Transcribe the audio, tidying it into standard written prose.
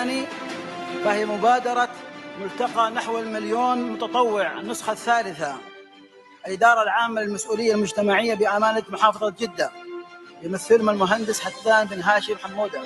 الثاني فهي مبادرة ملتقى نحو المليون متطوع النسخة الثالثة، الإدارة العامة للمسؤولية المجتمعية بأمانة محافظة جدة، يمثلهم المهندس حسان بن هاشم حمودة.